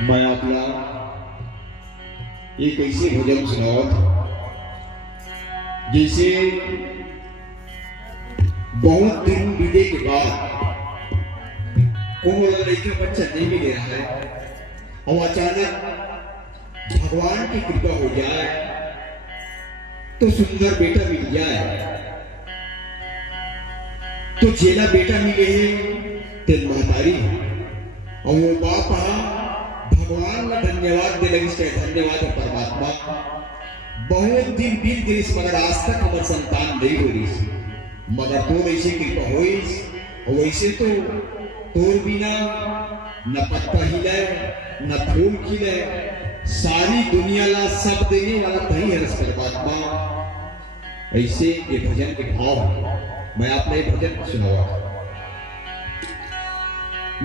मैं आपला एक ऐसे भजन सुनावत जैसे बहुत दिन बीते के बाद कोई लड़का बच्चा नहीं मिल रहा है और अचानक भगवान की कृपा हो जाए तो सुंदर बेटा मिल जाए तो जेला बेटा मिले ते महतारी और वो बाप भगवान का धन्यवाद दे लगी से धन्यवाद परमात्मा बहुत दिन बीत गई मगर आज तक हमारे संतान नहीं हो रही मगर तो ऐसे कृपा हो वैसे तो तोर बिना न पत्ता हिले न फूल खिले सारी दुनिया ला सब देने वाला कहीं है रस परमात्मा। ऐसे ये भजन के भाव मैं आपने भजन सुनावा।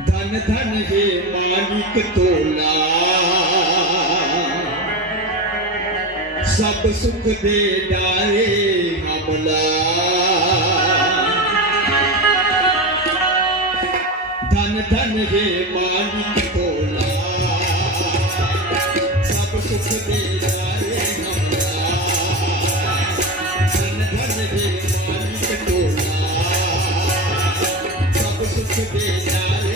धन धन हे मालिक तोला सब सुख दे डारे हमला धन धन हे मालिक तोला सब सुख दे डारे हमला धन धन हे मालिक तोला सब सुख दे डारे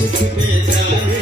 सुख दे जाए